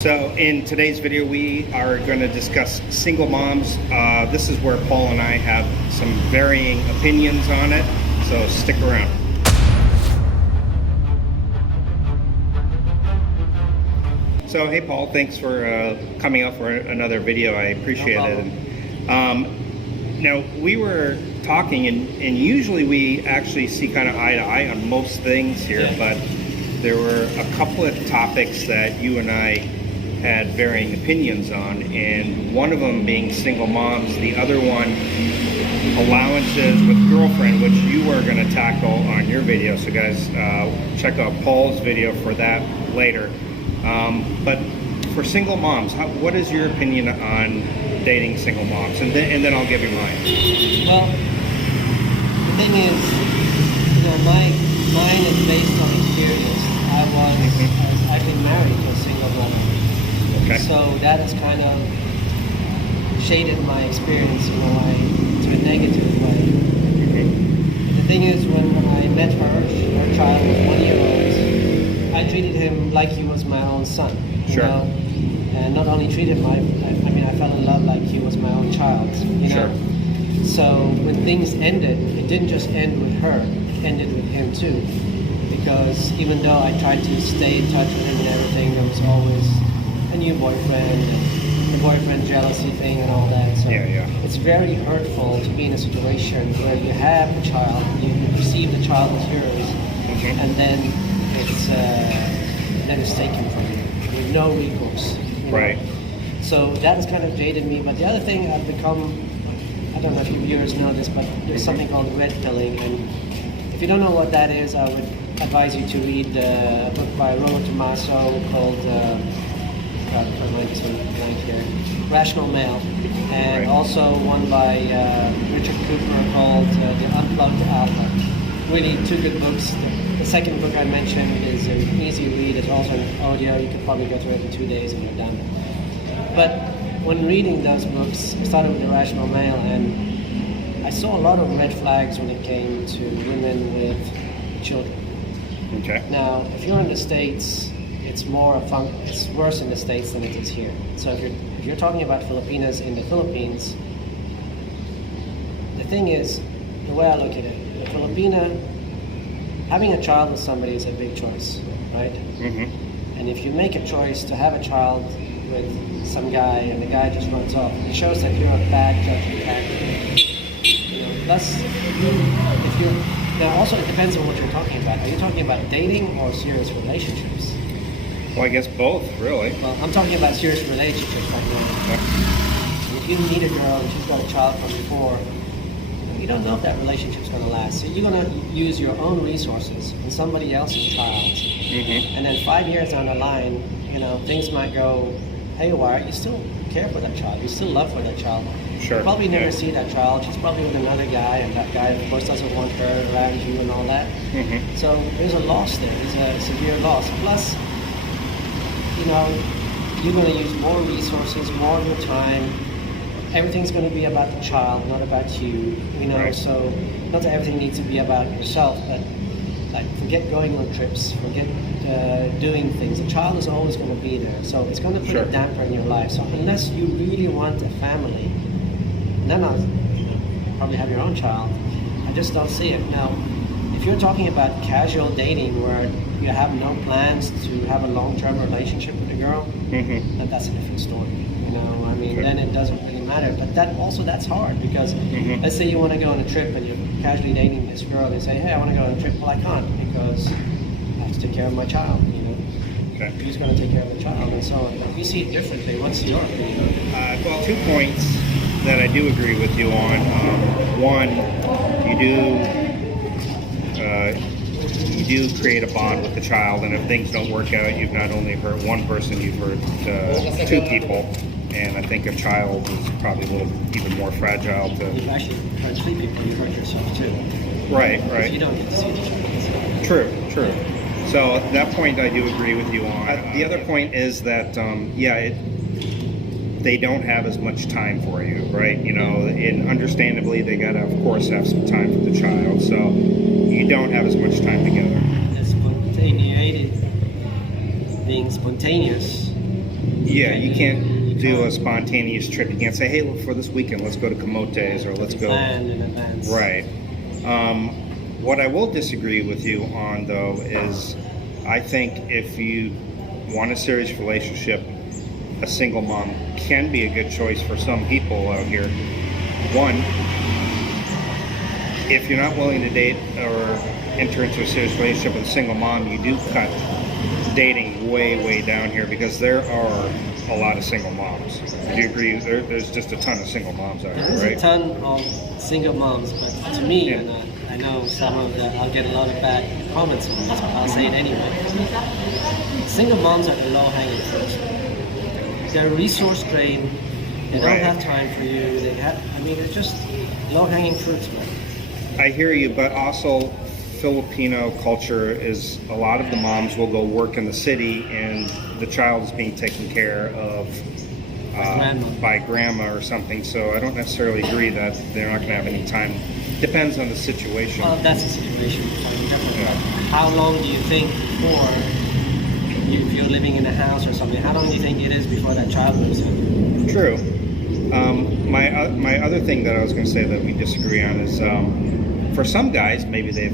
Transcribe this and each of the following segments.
So in today's video, we are going to discuss single moms. This is where Paul and I have some varying opinions on it, so stick around. So hey Paul, thanks for coming out for another video. I appreciate it. Now we were talking, and usually we actually see kind of eye to eye on most things here, but there were a couple of topics that you and I had varying opinions on, and one of them being single moms, the other one allowances with girlfriend, which you are going to tackle on your video. So guys, check out Paul's video for that later. But for single moms, what is your opinion on dating single moms? And then I'll give you mine. Well, the thing is, mine is based on experience. I've been married to a single woman. Okay. So that has kind of shaded my experience in a way, to a negative way. The thing is, when I met her child was 1 year old, I treated him like he was my own son. You know? And not only treated him, I fell in love like he was my own child. You know? So when things ended, it didn't just end with her, it ended with him too. Because even though I tried to stay in touch with him and everything, there was always a new boyfriend and the boyfriend jealousy thing and all that. So it's very hurtful to be in a situation where you have a child, you perceive the child as yours, and then it's taken from you with no recourse. Right. So that has kind of jaded me. But the other thing I've become, I don't know if your viewers know this, but there's something called red pilling, and if you don't know what that is, I would advise you to read a book by Roma Tommaso called Rational Male, and also one by Richard Cooper called The Unplugged Alpha. Really two good books. The second book I mentioned is an easy read. It's also an audio. You could probably go through it in 2 days and you're done. But when reading those books, I started with The Rational Male, and I saw a lot of red flags when it came to women with children. Okay. Now, if you're in the States, it's worse in the States than it is here. So if you're talking about Filipinas in the Philippines, the thing is, the way I look at it, the Filipina, having a child with somebody is a big choice, right? And if you make a choice to have a child with some guy and the guy just runs off, it shows that you're a bad judge of character. Plus, if you're now, also, it depends on what you're talking about. Are you talking about dating or serious relationships? Well, I guess both, really. Well, I'm talking about serious relationships right now. If you meet a girl and she's got a child from before, you don't know if that relationship's going to last. So you're going to use your own resources and somebody else's child. And then 5 years down the line, things might go haywire. You still care for that child. You still love for that child. Sure. You probably never see that child. She's probably with another guy, and that guy, of course, doesn't want her around you and all that. So there's a loss there. There's a severe loss. Plus, you're going to use more resources, more of your time. Everything's going to be about the child, not about you. So not that everything needs to be about yourself, but forget going on trips, forget doing things. The child is always going to be there. So it's going to put a damper in your life. So unless you really want a family, then I'll probably have your own child. I just don't see it. Now, if you're talking about casual dating where you have no plans to have a long-term relationship with a girl, then that's a different story. Then it doesn't really matter. But that's hard because let's say you want to go on a trip and you're casually dating this girl and they say, hey, I want to go on a trip. Well, I can't because I have to take care of my child. Who's going to take care of the child and so on. If you see it differently, what's your opinion? Well, 2 points that I do agree with you on. One, you do create a bond with the child, and if things don't work out, you've not only hurt one person, you've hurt 2 people. And I think a child is probably a little even more fragile to... You've actually hurt 3 people, you hurt yourself too. Right. You don't get to see the child. True. So that point I do agree with you on. The other point is that, they don't have as much time for you, right? And understandably, they gotta, of course, have some time for the child. So you don't have as much time together. Being spontaneous Yeah, you can't do a spontaneous trip. You can't say, hey, look, for this weekend, let's go to Camotes or let's go. Plan in advance. Right. What I will disagree with you on, though, is I think if you want a serious relationship, a single mom can be a good choice for some people out here. One, if you're not willing to date or enter into a serious relationship with a single mom, you do cut dating way down here, because there are a lot of single moms. Do you agree? There's just a ton of single moms out here, There's right? a ton of single moms, but to me, and I know some of the, I'll get a lot of bad comments on this, but I'll say it anyway. Single moms are the low-hanging fruit. They're resource drained. They don't have time for you. They're just low-hanging fruits, man. I hear you, but also Filipino culture is a lot of the moms will go work in the city and the child is being taken care of by grandma or something. So I don't necessarily agree that they're not going to have any time. Depends on the situation. Well, that's the situation. How long do you think before, if you're living in a house or something, how long do you think it is before that child moves in? True. My other thing that I was going to say that we disagree on is for some guys, maybe they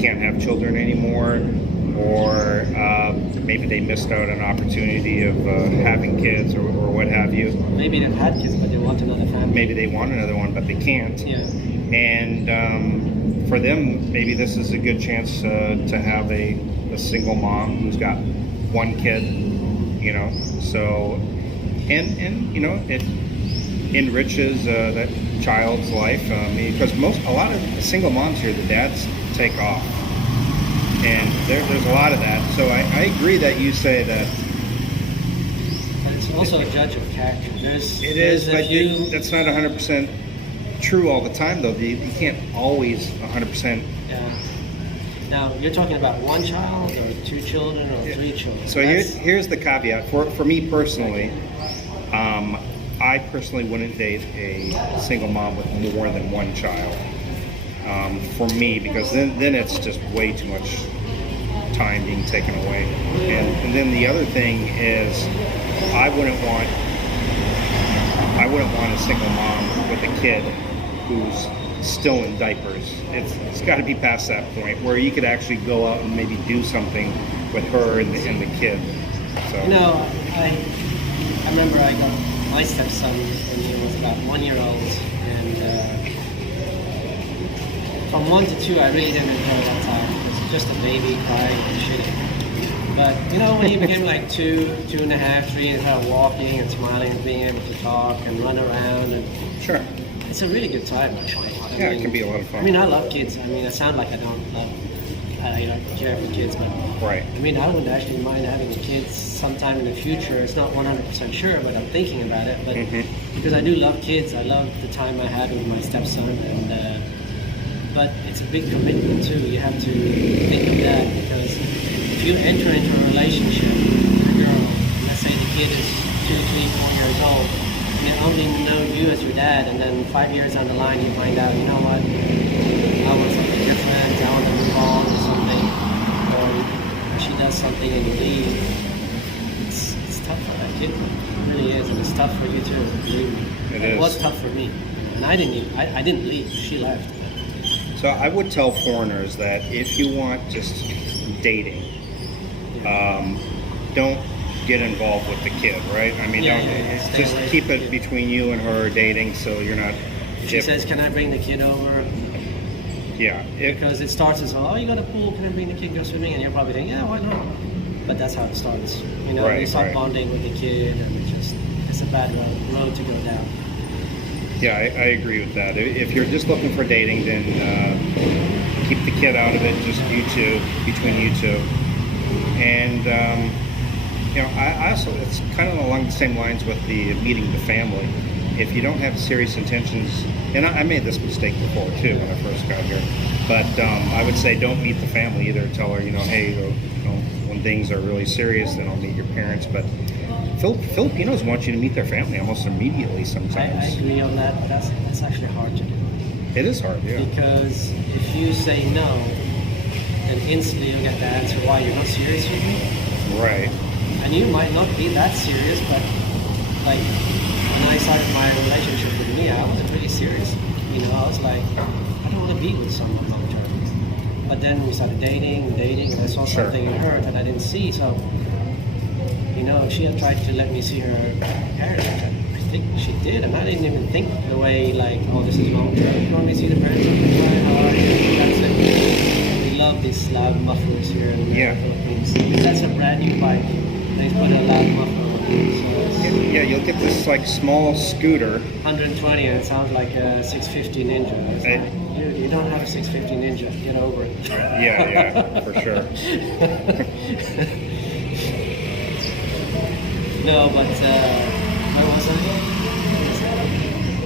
can't have children anymore, or maybe they missed out on an opportunity of having kids or what have you. Maybe they've had kids, but they want another family. Maybe they want another one, but they can't. Yeah. And for them, maybe this is a good chance to have a single mom who's got one kid, you know. So, and you know, it enriches that child's life, because a lot of single moms here, the dads take off, and there's a lot of that. So I agree that you say that. And it's also a judge of character. It is, but that's not 100% true all the time, though. You can't always 100%. Yeah. Now you're talking about one child, or two children, or three children. So here's the caveat for me personally. I personally wouldn't date a single mom with more than one child. For me, because then it's just way too much time being taken away. And then the other thing is, I wouldn't want a single mom with a kid who's still in diapers. It's got to be past that point where you could actually go out and maybe do something with her and the kid. So. You know, I remember I got my stepson when he was about 1 year old, and from 1 to 2 I really didn't enjoy that time. It was just a baby crying and shitting. But you know, when he became like 2, 2.5, 3, and kind of walking and smiling and being able to talk and run around, and sure, it's a really good time actually. I mean, it can be a lot of fun. I mean, I love kids. I mean, I sound like I don't love, care for kids, but right. I mean, I wouldn't actually mind having kids sometime in the future. It's not 100% sure, but I'm thinking about it. But because I do love kids, I love the time I had with my stepson, and but it's a big commitment too. You have to think of that, because if you enter into a relationship with a girl, and let's say the kid is 2, 3, 4 years old, and they only know you as your dad, and then 5 years down the line you find out, you know what, I want something different, I want to move on or something, or she does something and you leave. It's tough for that kid. It really is, and it's tough for you too. Believe me. It was tough for me, and I didn't leave. She left. So I would tell foreigners that if you want just dating, don't get involved with the kid, right? I mean, just keep it between you and her dating, so you're not. She says, "Can I bring the kid over?" Yeah. Because it starts as, "Oh, you got a pool? Can I bring the kid go swimming?" And you're probably thinking, "Yeah, why not?" But that's how it starts. You know, you start bonding with the kid, and it's a bad road to go down. Yeah, I agree with that. If you're just looking for dating, then keep the kid out of it, just you two, between you two. And, you know, I also, it's kind of along the same lines with the meeting the family. If you don't have serious intentions, and I made this mistake before too when I first got here, but I would say don't meet the family either. Tell her, you know, hey, you know, when things are really serious, then I'll meet your parents. But Filipinos want you to meet their family almost immediately sometimes. I agree on that. That's actually hard to do. It is hard, yeah. Because if you say no, then instantly you'll get the answer why you're not serious with me. Right. And knew might not be that serious, but like when I started my relationship with Mia, I wasn't really serious. You know, I was like, I don't want to be with someone long term. But then we started dating, and I saw Sure. something in her that I didn't see. So, you know, she had tried to let me see her parents. I think she did, and I didn't even think the way like, oh, this is long term. You want me to see the parents? How are you? That's it. We love these loud mufflers here in the Philippines. That's a brand new bike. They put a loud muffler on it. So Yeah, you'll get this like small scooter. 120 and it sounds like a 650 Ninja. It's like, dude, you don't have a 650 Ninja. Get over it. Yeah, for sure. No, but where was I?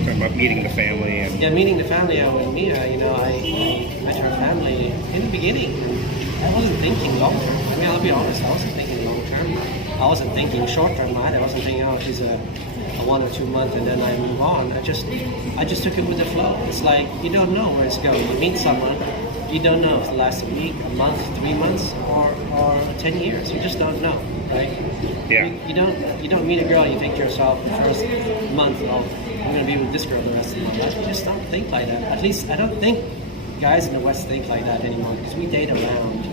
Talking about meeting the family and Yeah, meeting the family with Mia, you know, I met her family in the beginning. And I wasn't thinking long term. I mean, I'll be honest, I wasn't thinking long term. I wasn't thinking short term either. I wasn't thinking, oh, she's a 1 or 2 month and then I move on. I just took it with the flow. It's like you don't know where it's going. You meet someone, you don't know if it lasts a week, a month, 3 months, or 10 years. You just don't know, right? Yeah. You don't meet a girl. You think to yourself the first month, oh, I'm going to be with this girl the rest of my life. You just don't think like that. At least I don't think guys in the West think like that anymore because we date around.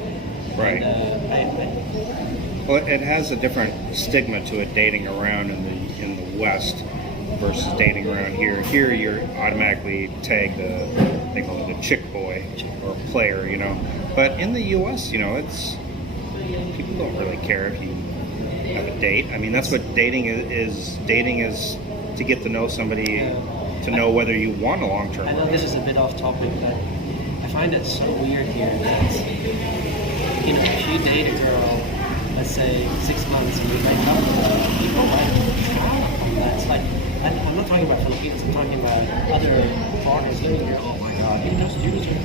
right. And, Well, it has a different stigma to it dating around in the West versus dating around here. Here, you're automatically tagged they call it a chick boy or player, you know. But in the U.S., you know, it's people don't really care if you have a date. I mean, that's what dating is. Dating is to get to know somebody, to know whether you want a long-term. I know this is a bit off topic, but I find it so weird here that, you know, if you date a girl, let's say 6 months, and you break up with her, people like frown upon that. It's like, I'm not talking about Filipinos, I'm talking about other foreigners living here. Oh my God, you just use her.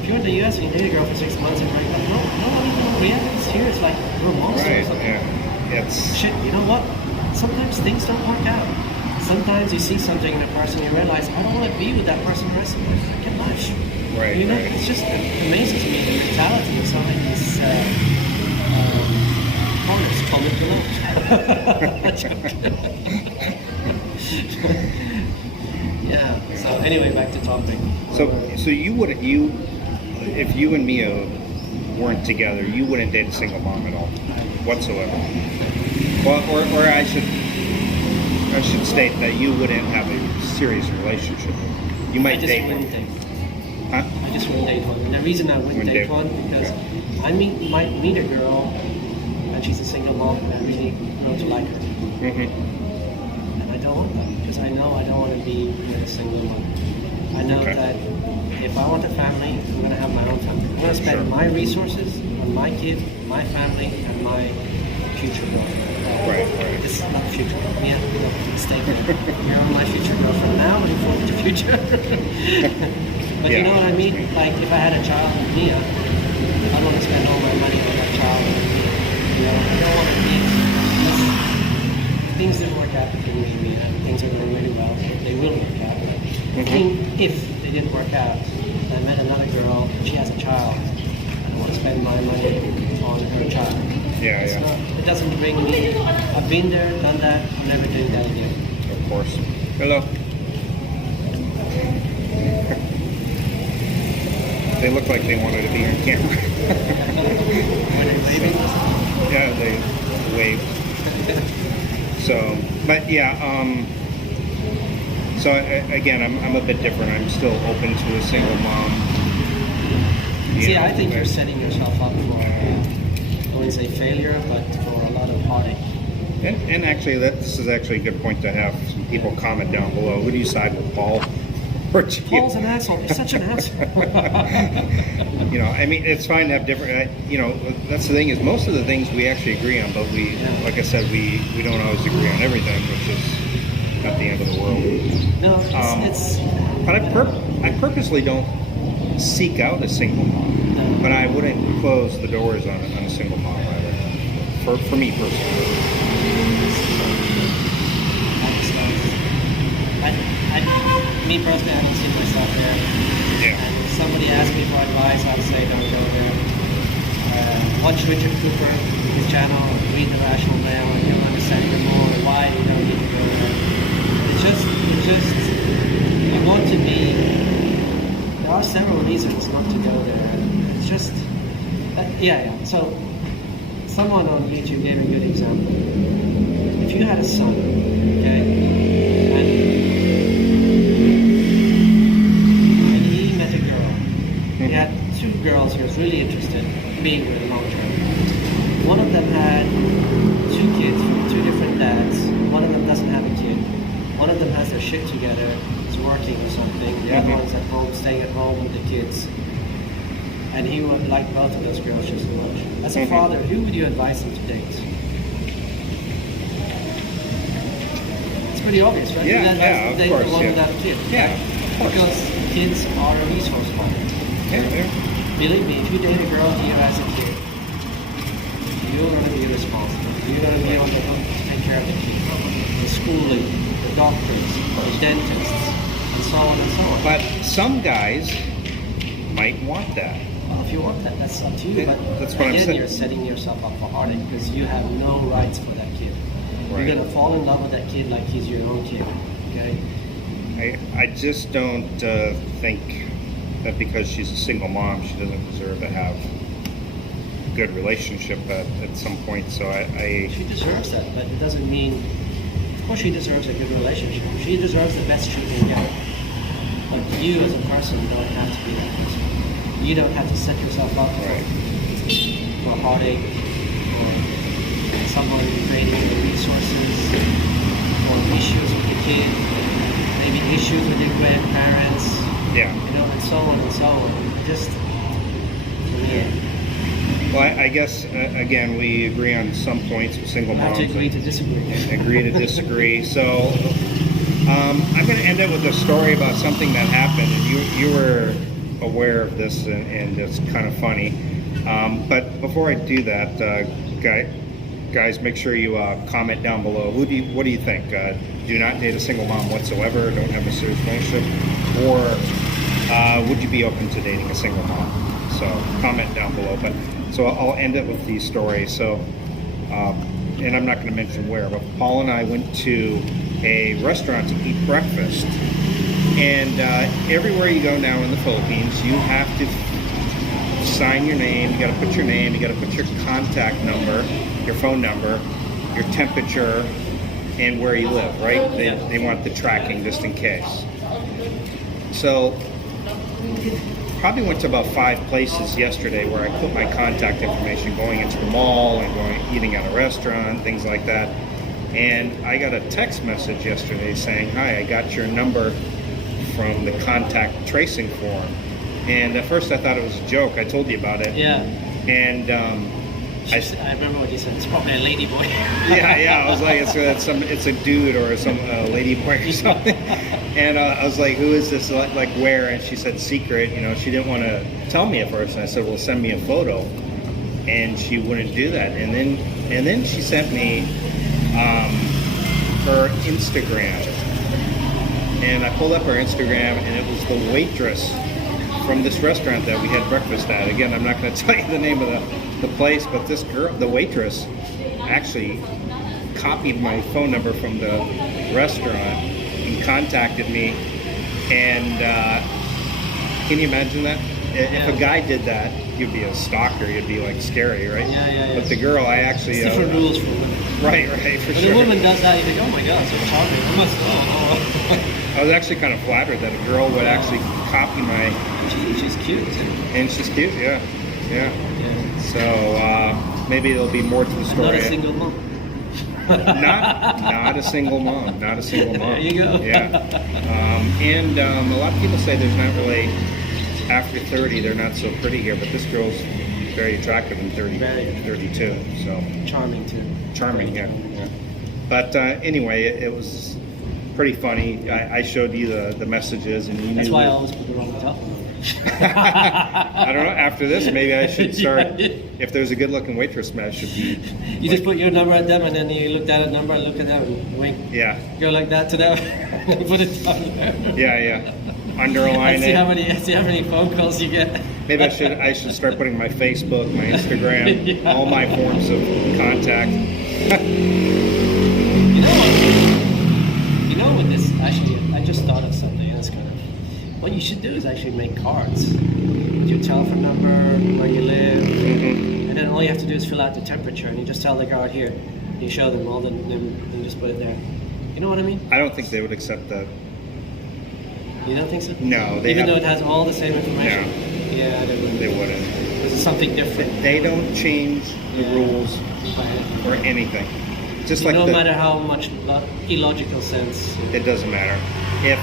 If you're in the US and you date a girl for 6 months and break up, nobody reacts here. It's like we're monsters. Right. Yeah. It's Shit, you know what? Sometimes things don't work out. Sometimes you see something in a person, you realize, I don't want to be with that person the rest of my freaking life. right. You know, Right. it's just amazes me the mentality of some of these foreigners. Comment below. Yeah. So anyway, back to topic. So you if you and Mia weren't together, you wouldn't date a single mom at all, whatsoever. Well, or I should state that you wouldn't have a serious relationship. You I might just date wouldn't her. date. Huh? I just wouldn't date one. And the reason I wouldn't Wouldn't date date one because I might meet a girl and she's a single mom and I really grow to like her. Mm-hmm. And I don't want that because I know I don't want to be with a single mom. I know Okay. that if I want a family, I'm going to have my own family. I'm going to spend Sure. my resources on my kid, my family, and my future girlfriend. Right. This is not future. Yeah, mistake. You're on my future girlfriend now, looking forward to future. But you Yeah. know what I mean? Like if I had a child with Mia, I don't want to spend all my money on that child. You know, I don't want to be. Things didn't work out between me and Mia. Things are going really well. They will work out. But if they didn't work out, and I met another girl, and she has a child, I don't want to spend my money on her child. Yeah. It's Yeah. not, it doesn't bring me. I've been there, done that. I'm never doing that again. Of course. Hello. They look like they wanted to be on camera. Are they waving? Yeah, they waved. So, but yeah. So again, I'm a bit different. I'm still open to a single mom. You See, know, I think you're setting yourself up for, I wouldn't say failure, but for a lot of heartache. And actually, this is actually a good point to have some people comment down below. Who do you side with, Paul or Jim? Paul's an asshole. He's such an asshole. You know, I mean, it's fine to have different. You know, that's the thing is most of the things we actually agree on, but like I said, we don't always agree on everything, which is not the end of the world. No, it's But I purposely don't seek out a single mom, but I wouldn't close the doors on a single mom either. For me personally. Me personally, I don't see myself there. Yeah. And if somebody asks me for advice, I'd say don't go there. Watch Richard Cooper, his channel. read the rational mail and you'll understand even more why you don't need to go there. You want to be. There are several reasons not to go there. It's just, So, someone on YouTube gave a good example. If you had a son, okay, and he met a girl, he had two girls he was really interested in being with long term. One of them had two kids from two different dads. One of them doesn't have a kid. One of them has their shit together, is working or something. The other one's at home, staying at home with the kids. And he would like both of those girls just as much. As a father, who would you advise him to date? It's pretty obvious, right? Yeah, of date course. The one without a kid. Yeah, of course. Because kids are a resource model. Yeah. Believe me, if you date a girl here as a kid, you're going to be responsible. You're going to be able to take care of the kid. The schooling, the doctors, the dentists, and so on and so on. But some guys might want that. Well, if you want that, that's up to you. But that's what I'm again, saying. you're setting yourself up for heartache because you have no rights for that kid. Right. You're gonna fall in love with that kid like he's your own kid. Okay. I just don't think that because she's a single mom, she doesn't deserve to have a good relationship at some point. So She deserves that, but it doesn't mean. Of course, she deserves a good relationship. She deserves the best she can get. But you, as a person, don't have to be that person. You don't have to set yourself up for heartache, or someone draining the resources, or issues with the kid, maybe issues with your grandparents, and so on and so on. Just, Well, I guess, again, we agree on some points with single moms. have to agree to disagree. Agree to disagree. So, I'm going to end it with a story about something that happened, and you were aware of this, and it's kind of funny. But before I do that, guys, make sure you comment down below. What do you think? Do not date a single mom whatsoever, don't have a serious relationship, or would you be open to dating a single mom? So comment down below. But so I'll end it with these stories. So, and I'm not going to mention where, but Paul and I went to a restaurant to eat breakfast. And everywhere you go now in the Philippines, you have to sign your name. You got to put your name. You got to put your contact number, your phone number, your temperature, and where you live. Right? They want the tracking just in case. So probably went to about 5 places yesterday where I put my contact information, going into the mall and eating at a restaurant, things like that. And I got a text message yesterday saying, "Hi, I got your number from the contact tracing form." And at first I thought it was a joke. I told you about it. Yeah. And I remember what you said. It's probably a lady boy. yeah. I was like, it's a dude or some lady boy or something. And I was like, "Who is this? Like where?" And she said, "Secret." You know, she didn't want to tell me at first. And I said, "Well, send me a photo." And she wouldn't do that. And then she sent me her Instagram. And I pulled up her Instagram, and it was the waitress from this restaurant that we had breakfast at. Again, I'm not going to tell you the name of the place, but this girl, the waitress, actually copied my phone number from the restaurant and contacted me. And can you imagine that? If a guy did that, you'd be a stalker. You'd be like scary, right? Yeah. But the girl, I actually It's different rules for women. Right, for when sure. a woman does that, you think, "Oh my God, so charming." I must. I was actually kind of flattered that a girl would actually copy my. She's cute too. And she's cute, yeah. So maybe there'll be more to the story. Not a single mom. Not a single mom. Not a single mom. There you go. Yeah. And a lot of people say there's not really, after 30, they're not so pretty here, but this girl's very attractive in 32. So Charming too. charming, yeah. But anyway, it was pretty funny. I showed you the messages, and you That's knew why I that- always put the wrong telephone number. I don't know. After this, maybe I should start. If there's a good-looking waitress, I should be. You just put your number at them, and then you look at that number, and look at them, and wink. Yeah. Go like that to them, and put it on there. Yeah. Underline And it. see how many phone calls you get. Maybe I should start putting my Facebook, my Instagram, Yeah. all my forms of contact. You know what this actually? I just thought of something. That's kind of what you should do is actually make cards with your telephone number, where you live, and then all you have to do is fill out the temperature, and you just tell the guard here. You show them all, then just put it there. You know what I mean? I don't think they would accept that. You don't think so? No, Even though it has all the same information. No. Yeah, they wouldn't. They wouldn't. This is something different. They don't change the rules or anything. Just like no matter how much illogical sense. it doesn't matter. If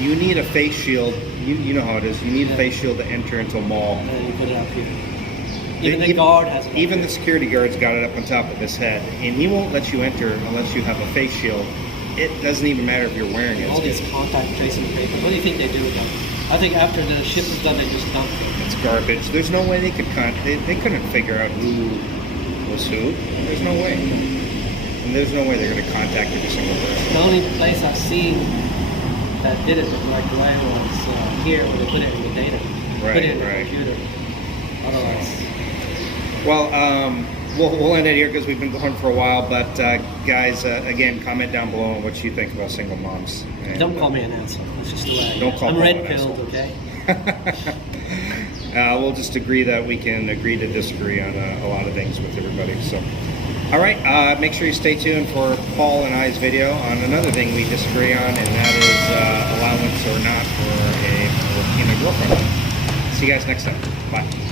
you need a face shield, you know how it is. You need a face shield to enter into a mall. And then you put it up here. Even the guard has it. Even the security guard's got it up on top of his head, and he won't let you enter unless you have a face shield. It doesn't even matter if you're wearing it. All these contact tracing paper. What do you think they do with them? I think after the ship is done, they just dump it. It's garbage. There's no way they could they couldn't figure out who was who. There's no way. And there's no way they're going to contact every single person. The only place I've seen that did it like the way was here, where they put it in the data. Right, put it in the right. computer. Otherwise. Well, we'll end it here because we've been going for a while. But guys, again, comment down below on what you think about single moms. And, Don't call me an asshole. That's just the way I am. Don't call I'm Paul an red-pilled, asshole. okay? We'll just agree that we can agree to disagree on a lot of things with everybody. So, all right, make sure you stay tuned for Paul and I's video on another thing we disagree on, and that is allowance or not for a Filipino girlfriend. See you guys next time. Bye.